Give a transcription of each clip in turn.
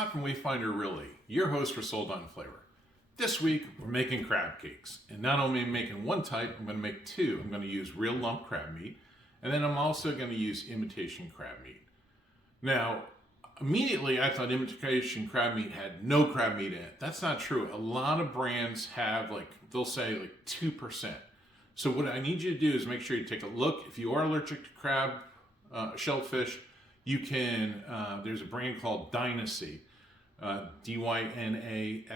Todd from Wayfinder Really, your host for Sold On Flavor. This week, we're making crab cakes. And not only am I making one type, I'm going to make two. I'm going to use real lump crab meat, and then I'm also going to use imitation crab meat. Now, immediately I thought imitation crab meat had no crab meat in it. That's not true. A lot of brands have they'll say 2%. So what I need you to do is make sure you take a look. If you are allergic to crab, shellfish, you can, there's a brand called Dynasty, D-Y-N-A-S-E-A.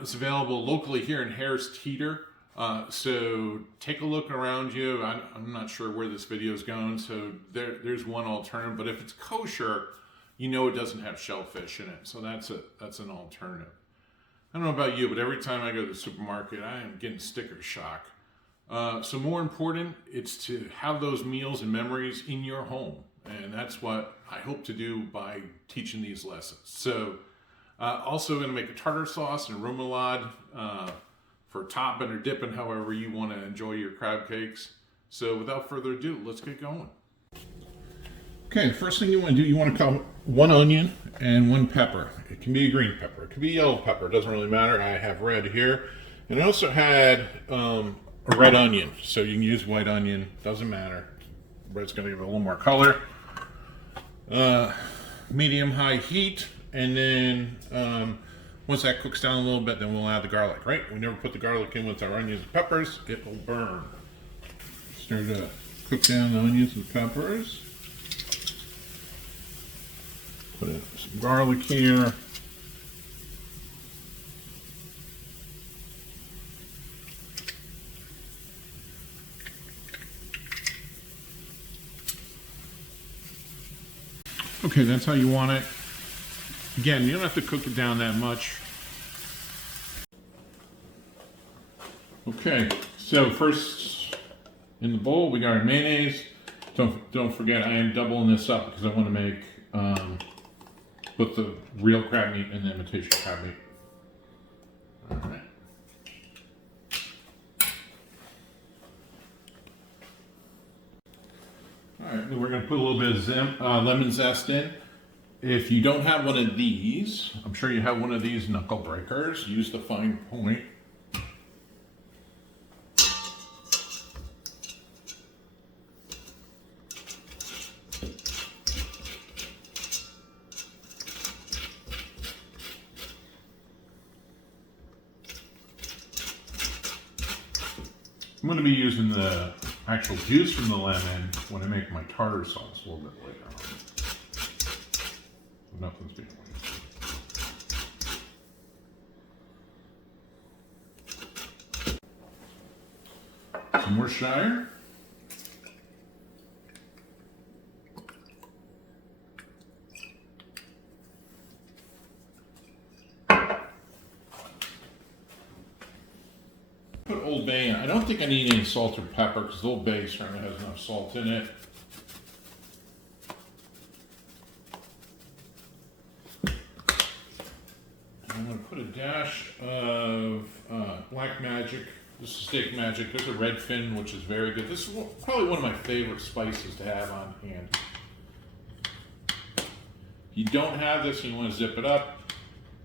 It's available locally here in Harris Teeter. So take a look around you. I'm not sure where this video is going, so there's one alternative. But if it's kosher, you know it doesn't have shellfish in it. So that's an alternative. I don't know about you, but every time I go to the supermarket, I am getting sticker shock. So more important, it's to have those meals and memories in your home. And that's what I hope to do by teaching these lessons. So also going to make a tartar sauce and remoulade for topping or dipping, however you want to enjoy your crab cakes. So without further ado, let's get going. Okay, the first thing you want to do, you want to cut one onion and one pepper. It can be a green pepper, it can be yellow pepper, it doesn't really matter. I have red here. And I also had a red onion, so you can use white onion, doesn't matter. Red's going to give it a little more color. Medium-high heat, and then once that cooks down a little bit, then we'll add the garlic, right? We never put the garlic in with our onions and peppers, it will burn. Start to cook down the onions and peppers. Put in some garlic here. Okay, that's how you want it. Again, you don't have to cook it down that much. Okay, so first in the bowl we got our mayonnaise. Don't forget, I am doubling this up because I want to make both the real crab meat and the imitation crab meat. All right. All right, we're going to put a little bit of lemon zest in. If you don't have one of these, I'm sure you have one of these knuckle breakers. Use the fine point. I'm going to be using the actual juice from the lemon when I make my tartar sauce a little bit later on. So nothing's being wasted. Some Worcestershire. Put Old Bay in. I don't think I need any salt or pepper because Old Bay certainly has enough salt in it. I'm going to put a dash of Black Magic. This is Steak Magic. There's a red fin, which is very good. This is probably one of my favorite spices to have on hand. If you don't have this and you want to zip it up,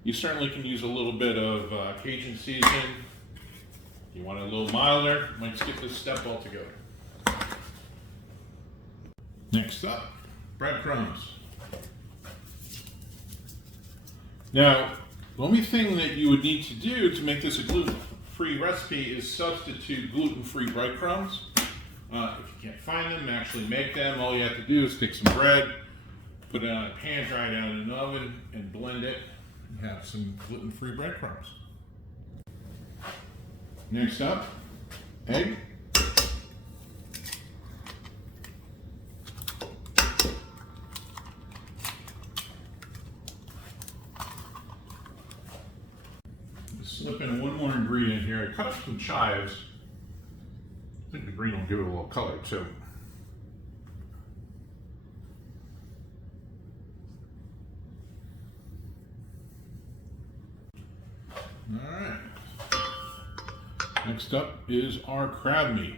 you certainly can use a little bit of Cajun season. You want it a little milder, might skip this step altogether. Next up, breadcrumbs. Now, the only thing that you would need to do to make this a gluten-free recipe is substitute gluten-free breadcrumbs. If you can't find them, actually make them. All you have to do is take some bread, put it on a pan, dry it out in an oven, and blend it, and have some gluten-free breadcrumbs. Next up, egg. Slip in one more ingredient here. I cut up some chives. I think the green will give it a little color too. All right. Next up is our crab meat.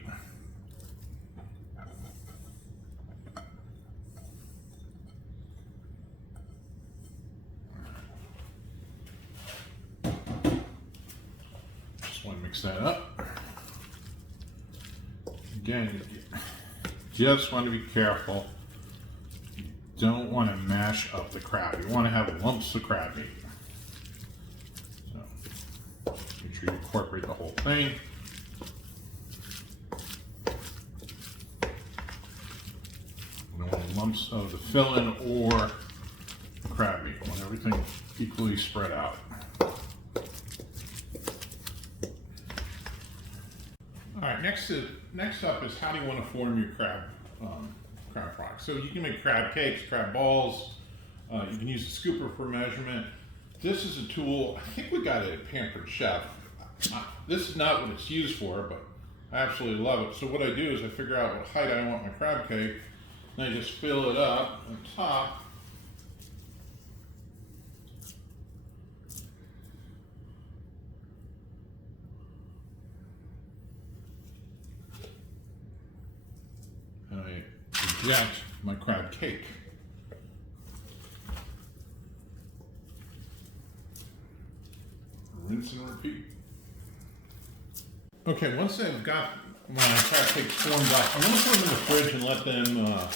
Mix that up. Again, you just want to be careful. You don't want to mash up the crab. You want to have lumps of crab meat. So make sure you incorporate the whole thing. You don't want lumps of the filling or the crab meat. You want everything equally spread out. All right, next up is how do you want to form your crab product. So you can make crab cakes, crab balls. You can use a scooper for measurement. This is a tool, I think we got it at Pampered Chef. This is not what it's used for, but I absolutely love it. So what I do is I figure out what height I want my crab cake, and I just fill it up on top. And I eject my crab cake. Rinse and repeat. Okay, once I've got my crab cakes formed up, I want to put them in the fridge and let them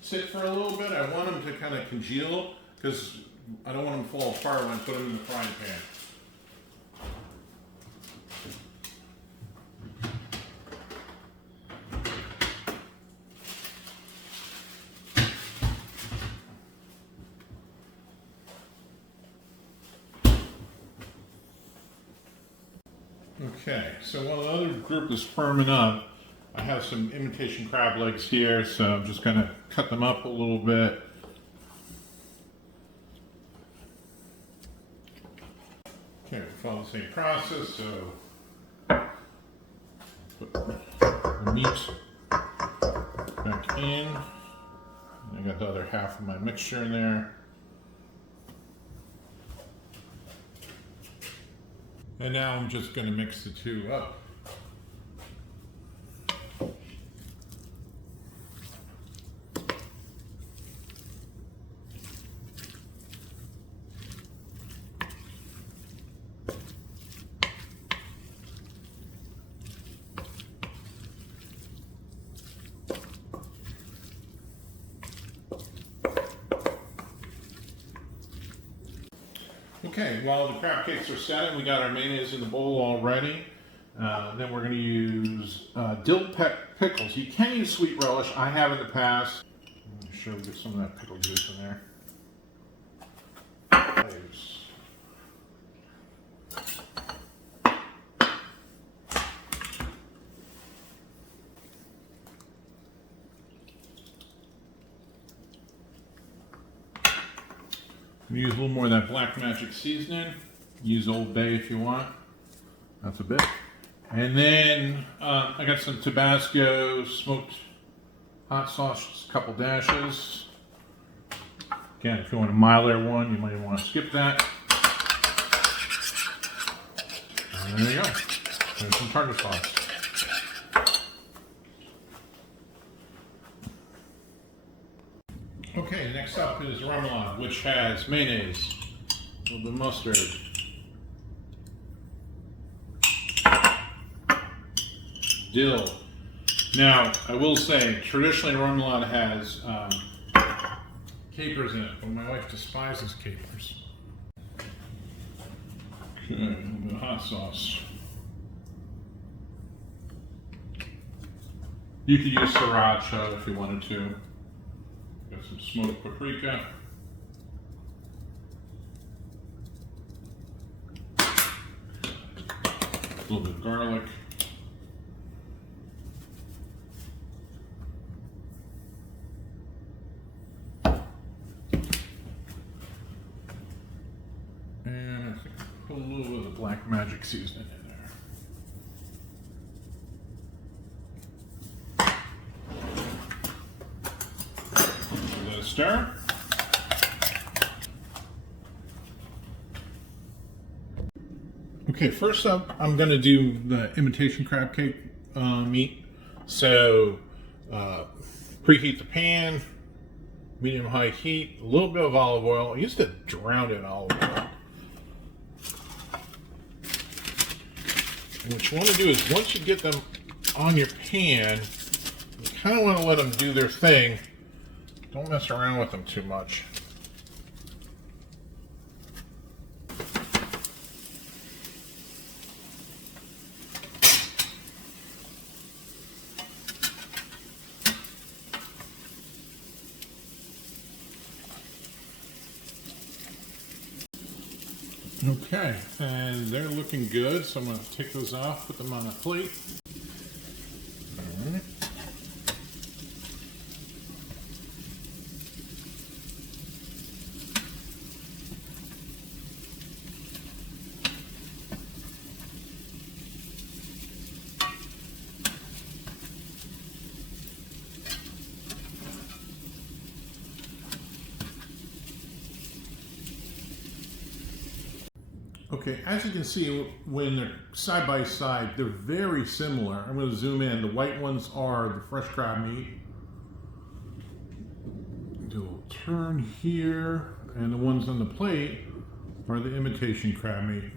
sit for a little bit. I want them to kind of congeal because I don't want them to fall apart when I put them in the frying pan. Okay, so while the other group is firming up, I have some imitation crab legs here, so I'm just going to cut them up a little bit. Okay, we follow the same process, so put the meat back in. I got the other half of my mixture in there. And now I'm just going to mix the two up. Okay, while the crab cakes are setting, we got our mayonnaise in the bowl already. Then we're going to use dill pickles. You can use sweet relish. I have in the past. Make sure we get some of that pickle juice in there. Use a little more of that black magic seasoning. Use Old Bay if you want. That's a bit. And then I got some Tabasco smoked hot sauce, just a couple dashes. Again, if you want a milder one, you might want to skip that. And there you go. There's some tartar sauce. Okay, next up is Remoulade, which has mayonnaise, a little bit of mustard, dill. Now, I will say, traditionally Remoulade has capers in it, but my wife despises capers. Okay, a little bit of hot sauce. You could use sriracha if you wanted to. Got some smoked paprika. A little bit of garlic. And I think I'll put a little bit of the black magic seasoning in there. Give that a stir. Okay, first up, I'm going to do the imitation crab cake meat. So, preheat the pan, medium-high heat, a little bit of olive oil. I used to drown it in olive oil. And what you want to do is once you get them on your pan, you kind of want to let them do their thing. Don't mess around with them too much. Okay, and they're looking good, so I'm going to take those off, put them on a plate. Okay, as you can see, when they're side by side, they're very similar. I'm going to zoom in. The white ones are the fresh crab meat. Do a little turn here, and the ones on the plate are the imitation crab meat,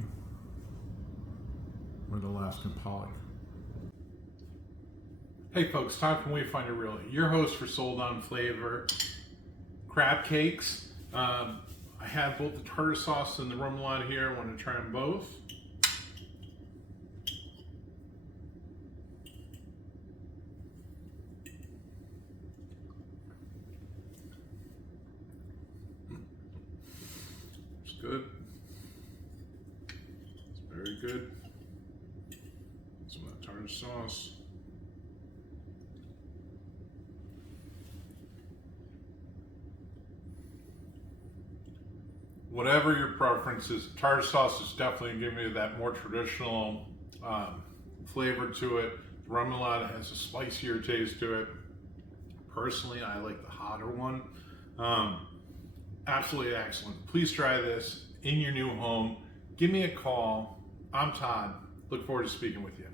or the Alaskan pollock. Hey folks, time from Wayfinder Really, your host for Sold On Flavor crab cakes. I have both the tartar sauce and the remoulade here. I want to try them both. It's good. It's very good. Some of that tartar sauce. Whatever your preference is, tartar sauce is definitely giving you that more traditional flavor to it. The remoulade has a spicier taste to it. Personally, I like the hotter one. Absolutely excellent. Please try this in your new home. Give me a call. I'm Todd. Look forward to speaking with you.